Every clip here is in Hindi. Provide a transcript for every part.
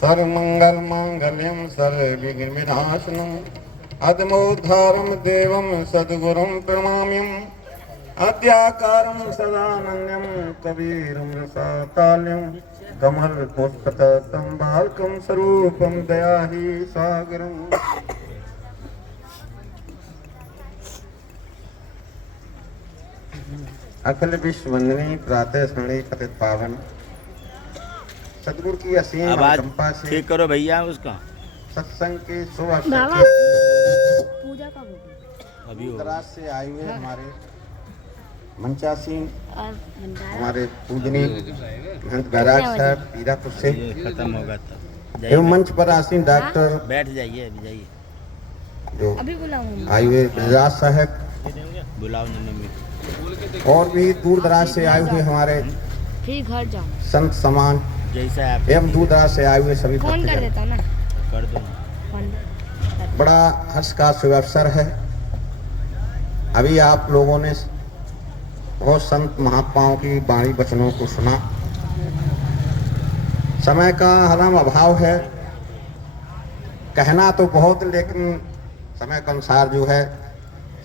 सर्वमंगल मांगल्यम सर्वविघ्न विनाशनम अदमोद्धारम देवम सद्गुरुम प्रणमाम्यम अद्याकारम सदानंदम कबीरम रसाताल्यम कमल पुष्पत संभालकम स्वरूपम दयाहि सागरम। अखिल विश्व वंदनी प्रातः स्मरणी पतित पावन सदगुरु की असीम कृपा से ठीक करो भैया उसका सत्संग के शुभ अवसर पूजा का अभी दराज से आए हुए हमारे मंचासीन हमारे पूजनीय महंत बैराग साहब पीरापुर से खत्म होगा तो एवं मंच पर आसीन डॉक्टर बैठ जाइए अभी जाइए जो आए हुए बैराग साहब बुलाओ मम्मी और भी दूर दराज से आए हुए हमारे घर जाओ संत समान जैसा आप एवं दूर दराज से आए हुए सभी फोन कर देता ना कर दो बड़ा हर्ष का शुभ अवसर है। अभी आप लोगों ने बहुत संत महात्माओं की वाणी वचनों को सुना। समय का हरम अभाव है, कहना तो बहुत लेकिन समय के अनुसार जो है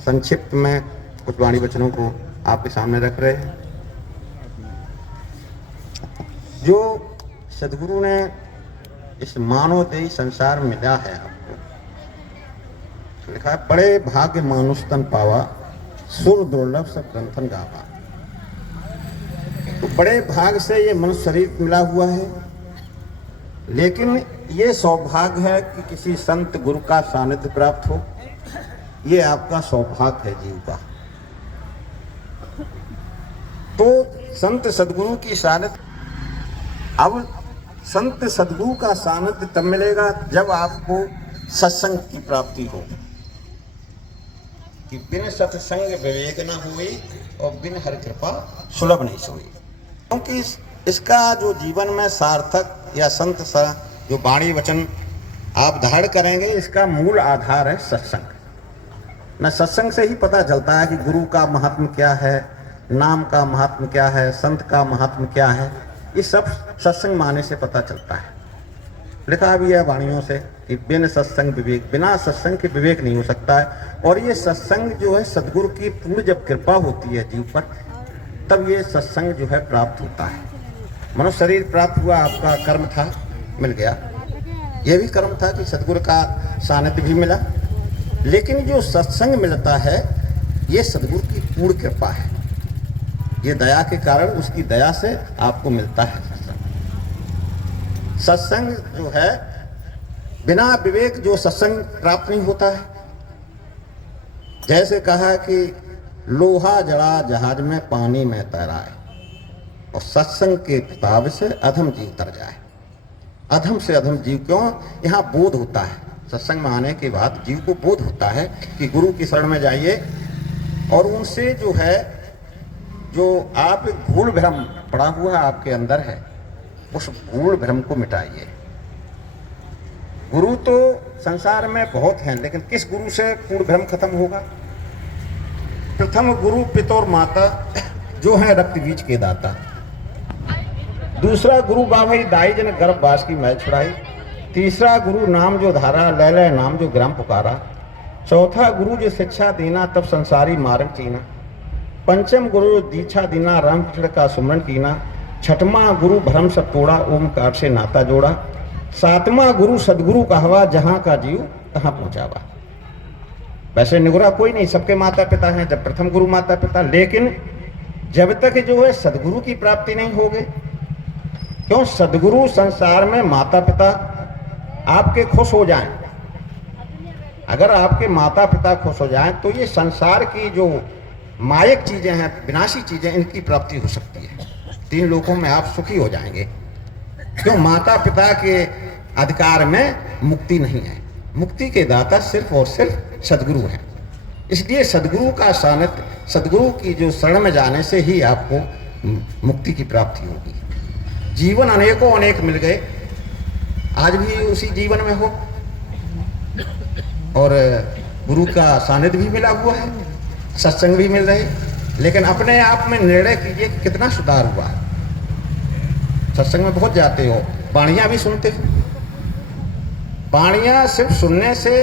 संक्षिप्त में कुछ वाणी वचनों को आपके सामने रख रहे हैं। जो सदगुरु ने इस मानवदेही संसार में मिला है आपको, लिखा है बड़े भाग्य मानुष तन पावा सुर दुर्लभ सब ग्रंथन गावा। तो बड़े भाग से ये मनुष्य शरीर मिला हुआ है, लेकिन ये सौभाग्य है कि किसी संत गुरु का सानिध्य प्राप्त हो। ये आपका सौभाग्य है जीव का। तो संत सदगुरु की सानिध्य, अब संत सदगुरु का सानिध्य तब मिलेगा जब आपको सत्संग की प्राप्ति हो। कि बिन सत्संग विवेक न हुई और बिन हरि कृपा सुलभ नहीं सोई। क्योंकि इसका जो जीवन में सार्थक या संत सा जो वाणी वचन आप धारण करेंगे, इसका मूल आधार है सत्संग। न सत्संग से ही पता चलता है कि गुरु का महात्म क्या है, नाम का महात्म क्या है, संत का महात्म क्या है। ये सब सत्संग माने से पता चलता है। लिखा भी है वाणियों से कि बिन सत्संग विवेक, बिना सत्संग के विवेक नहीं हो सकता है। और ये सत्संग जो है सदगुरु की पूर्ण जब कृपा होती है जीव पर, तब ये सत्संग जो है प्राप्त होता है। मनुष्य शरीर प्राप्त हुआ, आपका कर्म था, मिल गया। ये भी कर्म था कि सदगुरु का सानिध्य भी मिला, लेकिन जो सत्संग मिलता है ये सदगुरु की पूर्ण कृपा है। ये दया के कारण, उसकी दया से आपको मिलता है सत्संग। सत्संग जो है बिना विवेक जो सत्संग प्राप्त नहीं होता है। जैसे कहा कि लोहा जड़ा जहाज में पानी में तैराए, और सत्संग के प्रताप से अधम जीव तर जाए। अधम से अधम जीव क्यों? यहाँ बोध होता है। सत्संग में आने के बाद जीव को बोध होता है कि गुरु की शरण में जाइए, और उनसे जो है जो आप भूल भ्रम पड़ा हुआ आपके अंदर है, उस भूल भ्रम को मिटाइए। गुरु तो संसार में बहुत हैं, लेकिन किस गुरु से पूर्ण भ्रम खत्म होगा? प्रथम गुरु पिता और माता जो है रक्त बीज के दाता। दूसरा गुरु बाबई दाई जन गर्भवास की मैल छुड़ाई। तीसरा गुरु नाम जो धारा, ले ले नाम जो ग्राम पुकारा। चौथा गुरु जो शिक्षा देना, तब संसारी मार्ग चीना। पंचम गुरु दीक्षा दीना, राम कृष्ण का सुमरण कीना। छठवां गुरु भ्रम सब तोड़ा, ओमकार से नाता जोड़ा। सातवां गुरु सदगुरु कहवा, जहां का जीव तहां पहुंचावा। वैसे निगुरा कोई नहीं, सबके माता पिता हैं, जब प्रथम गुरु माता पिता, लेकिन जब तक जो है सदगुरु की प्राप्ति नहीं होगी। क्यों? सदगुरु संसार में माता पिता आपके खुश हो जाएं, अगर आपके माता पिता खुश हो जाएं तो ये संसार की जो मायक चीजें हैं, विनाशी चीजें, इनकी प्राप्ति हो सकती है। तीन लोकों में आप सुखी हो जाएंगे। क्यों? माता पिता के अधिकार में मुक्ति नहीं है। मुक्ति के दाता सिर्फ और सिर्फ सदगुरु हैं। इसलिए सदगुरु का सानिध्य, सदगुरु की जो शरण में जाने से ही आपको मुक्ति की प्राप्ति होगी। जीवन अनेकों अनेक मिल गए, आज भी उसी जीवन में हो, और गुरु का सानिध्य भी मिला हुआ है, सत्संग भी मिल रहे, लेकिन अपने आप में निर्णय कीजिए कि कितना सुधार हुआ है। सत्संग में बहुत जाते हो, वाणियां भी सुनते हो। वाणियां सिर्फ सुनने से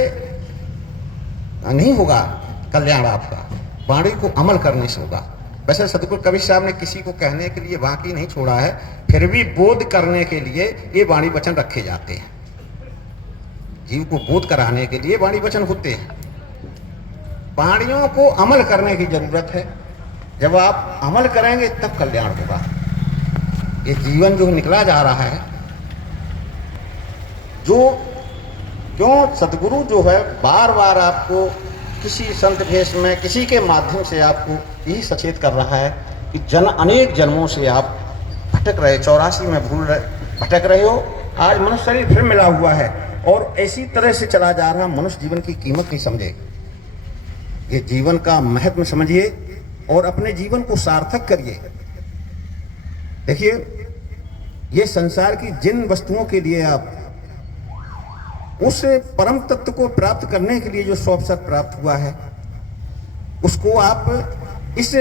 नहीं होगा कल्याण आपका, वाणी को अमल करने से होगा। वैसे सतगुरु कबीर साहब ने किसी को कहने के लिए बाकी नहीं छोड़ा है, फिर भी बोध करने के लिए ये वाणी वचन रखे जाते हैं। जीव को बोध कराने के लिए वाणी वचन होते हैं। वाणियों को अमल करने की जरूरत है। जब आप अमल करेंगे तब कल्याण होगा। ये जीवन जो निकला जा रहा है, जो क्यों सतगुरु जो है बार बार आपको किसी संत भेष में किसी के माध्यम से आपको यही सचेत कर रहा है कि अनेक जन्मों से आप भटक रहे, 84 में भटक रहे हो। आज मनुष्य शरीर फिर मिला हुआ है और ऐसी तरह से चला जा रहा। मनुष्य जीवन की कीमत नहीं समझे। ये जीवन का महत्व समझिए और अपने जीवन को सार्थक करिए। देखिए, ये संसार की जिन वस्तुओं के लिए आप उस परम तत्व को प्राप्त करने के लिए जो अवसर प्राप्त हुआ है, उसको आप इस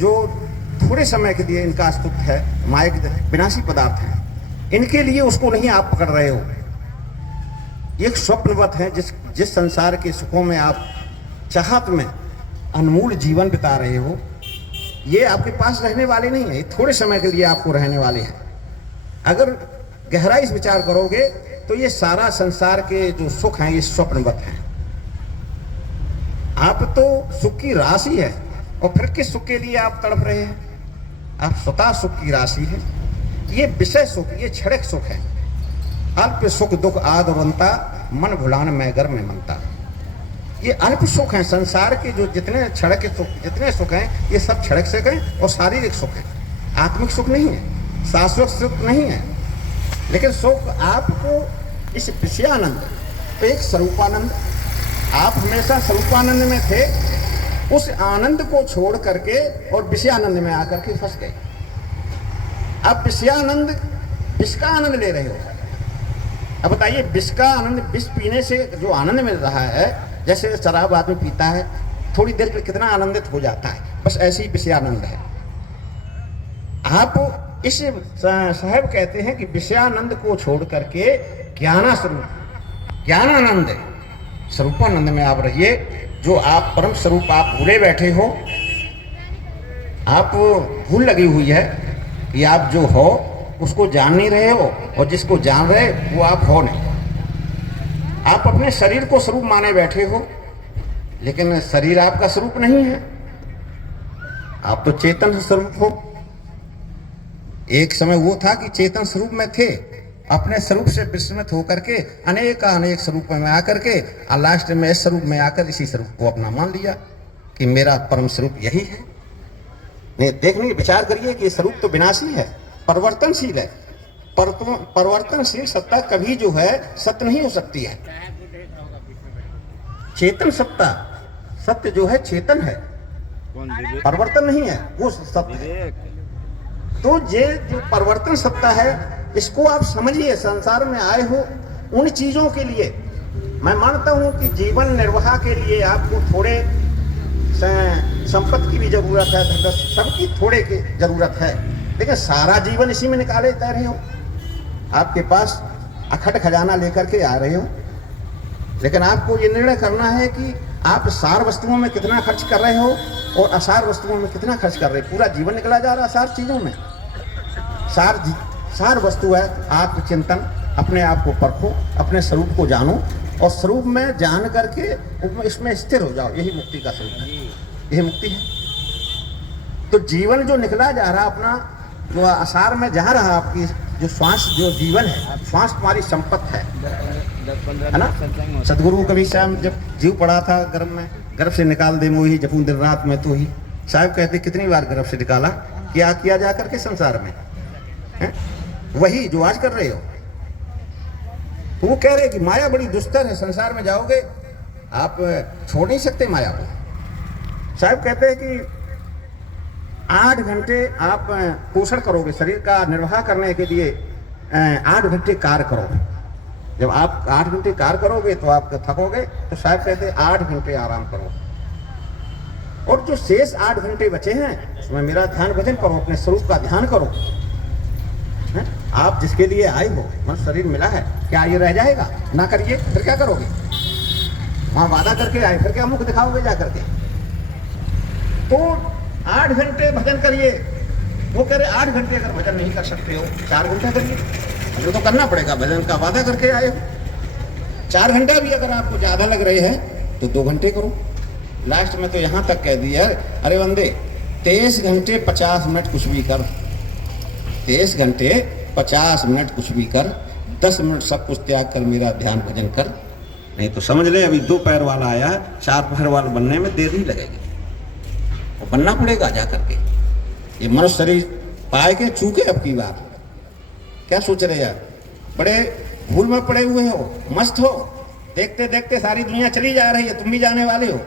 जो थोड़े समय के लिए इनका अस्तित्व है, माया के विनाशी पदार्थ हैं, इनके लिए उसको नहीं आप पकड़ रहे हो। एक स्वप्नवत है जिस संसार के सुखों में आप चाहत में अनमोल जीवन बिता रहे हो, ये आपके पास रहने वाले नहीं है। ये थोड़े समय के लिए आपको रहने वाले हैं। अगर गहराई से विचार करोगे तो ये सारा संसार के जो सुख हैं ये स्वप्नवत हैं। आप तो सुख की राशि है और फिर किस सुख के लिए आप तड़प रहे हैं? आप स्वतः सुख की राशि है। ये विषय सुख, ये क्षणिक सुख है। अल्प सुख दुख आद बनता, मन भुलान मैं घर में मनता। ये अल्प सुख हैं। संसार के जो जितने क्षणिक सुख, जितने सुख हैं, ये सब क्षणिक सुख हैं और शारीरिक सुख है। आत्मिक सुख नहीं है, शाश्वत सुख नहीं है। लेकिन सुख आपको इस विषयानंद, एक स्वरूपानंद, आप हमेशा स्वरूपानंद में थे, उस आनंद को छोड़ करके और विषयानंद में आकर के फंस गए। अब विषयानंद, विष का आनंद ले रहे हो। अब बताइए, विष का आनंद, विष पीने से जो आनंद मिल रहा है, जैसे शराब आदमी पीता है, थोड़ी देर में कितना आनंदित हो जाता है, बस ऐसे ही विषयानंद है। आप इस साहब कहते हैं कि विषयानंद को छोड़ करके ज्ञानानंद स्वरूपानंद में आप रहिए। जो आप परम स्वरूप आप भूले बैठे हो, आप भूल लगी हुई है कि आप जो हो उसको जान नहीं रहे हो, और जिसको जान रहे वो आप हो नहीं। आप अपने शरीर को स्वरूप माने बैठे हो, लेकिन शरीर आपका स्वरूप नहीं है। आप तो चेतन स्वरूप हो। एक समय वो था कि चेतन स्वरूप में थे, अपने स्वरूप से विस्मृत होकर के अनेक स्वरूप में आकर के और लास्ट में इस स्वरूप में आकर इसी स्वरूप को अपना मान लिया कि मेरा परम स्वरूप यही है। नहीं, देखने विचार करिए कि स्वरूप तो विनाशी है, परिवर्तनशील है। परिवर्तनशील सत्ता कभी जो है सत्य नहीं हो सकती है। चेतन सत्ता, सत्य जो है चेतन है, परिवर्तन नहीं है, वो सत्य है। तो ये जो परिवर्तन सत्ता है, इसको आप समझिए। संसार में आए हो उन चीजों के लिए। मैं मानता हूं कि जीवन निर्वाह के लिए आपको थोड़े संपत्ति की भी जरूरत है, सबकी थोड़े की जरूरत है, लेकिन सारा जीवन इसी में निकाले जा रहे हो। आपके पास अखंड खजाना लेकर के आ रहे हो, लेकिन आपको ये निर्णय करना है कि आप सार वस्तुओं में कितना खर्च कर रहे हो और असार वस्तुओं में कितना खर्च कर रहे हो। पूरा जीवन निकला जा रहा है सार चीजों में। सार वस्तु है आत्मचिंतन। अपने आप को परखो, अपने स्वरूप को जानो और स्वरूप में जान करके इसमें स्थिर हो जाओ। यही मुक्ति का स्वरूप है, यही मुक्ति है। तो जीवन जो निकला जा रहा अपना, जो असार में जा रहा, आपकी जो श्वास, जो जीवन है, श्वास तुम्हारी संपत्ति है ना। सदगुरु कबीर साहब जब जीव पड़ा था गर्भ में, गर्भ से निकाल दे मोही जपूं दिन रात में तो ही। साहब कहते कितनी बार गर्भ से निकाला, क्या किया जा करके संसार में है? वही जो आज कर रहे हो। तो वो कह रहे कि माया बड़ी दुस्तर है, संसार में जाओगे आप छोड़ नहीं सकते माया को। साहब कहते हैं कि 8 घंटे आप पोषण करोगे, शरीर का निर्वाह करने के लिए 8 घंटे कार्य करोगे। जब आप 8 घंटे कार्य करोगे तो आप थकोगे, तो साहब कहते हैं 8 घंटे आराम करो। और जो शेष 8 घंटे बचे हैं उसमें मेरा ध्यान भजन करो, अपने स्वरूप का ध्यान करो। हैं? आप जिसके लिए आए हो, मन शरीर मिला है, क्या ये रह जाएगा? ना करिए फिर क्या करोगे? वहां वादा करके आए, फिर क्या मुख दिखाओगे जा करके? तो 8 घंटे भजन करिए। वो कह रहे 8 घंटे अगर भजन नहीं कर सकते हो 4 घंटा करिए। अगर तो करना पड़ेगा, भजन का वादा करके आए हो। 4 घंटा भी अगर आपको ज्यादा लग रहे हैं तो 2 घंटे करो। लास्ट में तो यहाँ तक कह दिया, अरे बंदे 23 घंटे 50 मिनट कुछ भी कर, 23 घंटे 50 मिनट कुछ भी कर, 10 मिनट सब कुछ त्याग कर मेरा ध्यान भजन कर। नहीं तो समझ ले अभी 2 पैर वाला आया है, 4 पैर वाला बनने में देर ही लगेगी। और बनना पड़ेगा जा करके। ये मनुष्य शरीर पाए के चूके अब की बात। क्या सोच रहे यार? बड़े भूल में पड़े हुए हो, मस्त हो, देखते देखते सारी दुनिया चली जा रही है, तुम भी जाने वाले हो,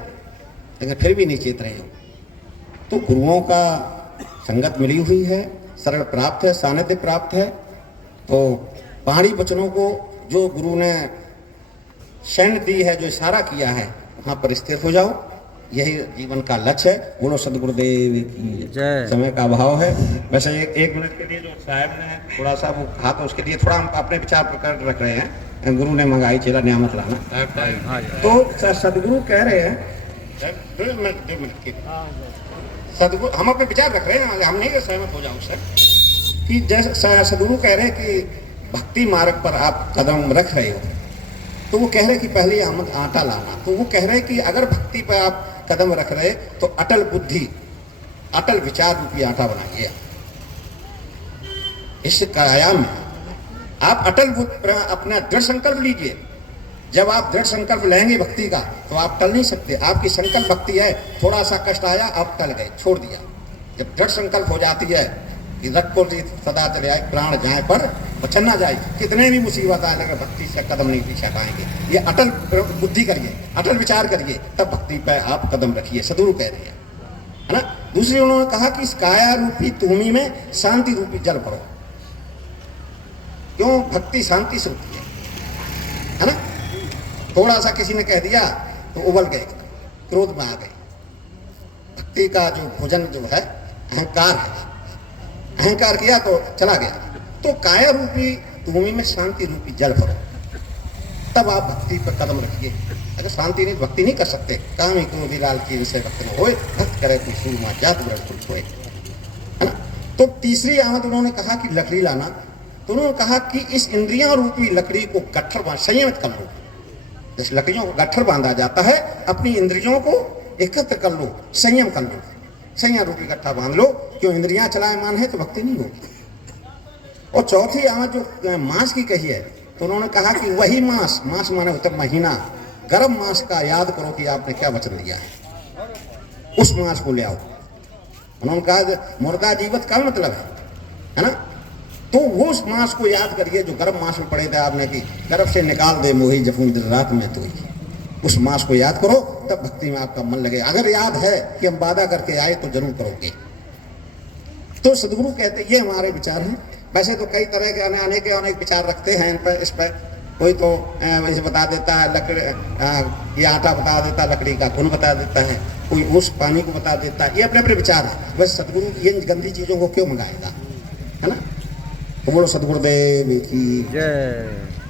लेकिन फिर भी नहीं चेत रहे हो। तो गुरुओं का संगत मिली हुई है, शरण प्राप्त है, सानिध्य प्राप्त है। तो पहाड़ी वचनों को जो गुरु ने शरण दी है, जो इशारा किया है, वहां पर स्थिर हो जाओ। यही जीवन का लक्ष्य है। बोलो सदगुरुदेव की जय। समय का अभाव है। वैसे एक मिनट के लिए जो साहब ने थोड़ा सा वो कहा, तो उसके लिए थोड़ा हम अपने विचार प्रकट रख रहे हैं। गुरु ने मंगाई चेला नियामत लाना। तो सदगुरु कह रहे हैं, 2 मिनट के सदगुरु, हम अपने विचार रख रहे हैं, हम नहीं सहमत हो जाओ सर, कि जैसे सदगुरु कह रहे हैं कि भक्ति मार्ग पर आप कदम रख रहे हो, तो वो कह रहे कि पहले आटा लाना। तो वो कह रहे कि अगर भक्ति पर आप कदम रख रहे तो अटल बुद्धि, अटल विचार रूपी आटा बनाइए। इस कायाम में आप अटल अपना दृढ़ संकल्प लीजिए। जब आप दृढ़ संकल्प लेंगे भक्ति का, तो आप टल नहीं सकते। आपकी संकल्प भक्ति है, थोड़ा सा कष्ट आया आप टल गए, छोड़ दिया। जब दृढ़ संकल्प हो जाती है कि रख को सदा चले आए, प्राण जाए पर बचन ना जाए, कितने भी मुसीबत आए लेकिन भक्ति से कदम नहीं पीछे पाएंगे। ये अटल बुद्धि करिए, अटल विचार करिए, तब भक्ति पे आप कदम रखिए। सदगुरु कह रही है ना। दूसरी उन्होंने कहा कि इस काया रूपी भूमि में शांति रूपी जल भरो। क्यों? भक्ति शांति से होती है ना। थोड़ा सा किसी ने कह दिया तो उबल गए, क्रोध में आ गए। भक्ति का जो भोजन जो है अहंकार है, अहंकार किया तो चला गया। तो काया रूपी भूमि में शांति रूपी जल भरो, तब आप भक्ति पर कदम रखिए। अगर शांति नहीं, भक्ति नहीं कर सकते। काम ही क्रोधी लाल की विषय भक्त न होए, भक्त करे कोई सूरमा जात ब्रह्म होए, है ना। तो तीसरी आमद उन्होंने कहा कि लकड़ी लाना। तो उन्होंने कहा कि इस इंद्रियां रूपी लकड़ी को गट्ठर बांध, संयमित कर लो। जैसे लकड़ियों को गट्ठर बांधा जाता है, अपनी इंद्रियों को एकत्र कर लो, संयम कर लो, संयम रूपी गट्ठा बांध लो। क्यों? इंद्रियां चलायमान है तो भक्ति नहीं होगी। और चौथी आमद जो मास की कही है, तो उन्होंने कहा कि वही मास, मास माने होता महीना, गर्म मास का याद करो कि आपने क्या वचन दिया है, उस मास को ले आओ। उन्होंने कहा मुर्दा जीवित का मतलब है ना। तो वो उस मास को याद करिए जो गर्म मास में पड़े थे आपने, की गर्भ से निकाल दे मोही जफून दिन रात में। तो उस मास को याद करो, तब भक्ति में आपका मन लगे। अगर याद है कि हम वादा करके आए तो जरूर करोगे। तो सदगुरु कहते ये हमारे विचार हैं। वैसे तो कई तरह के अनेक विचार रखते हैं इन पर, इस पर। कोई तो वैसे बता देता है लकड़ी, ये आटा बता देता है, लकड़ी का गुण बता देता है, कोई उस पानी को बता देता है। ये अपने अपने विचार है। वैसे सदगुरु ये गंदी चीज़ों को क्यों मंगाएगा, है ना। तो बोलो सदगुरुदेव की जय।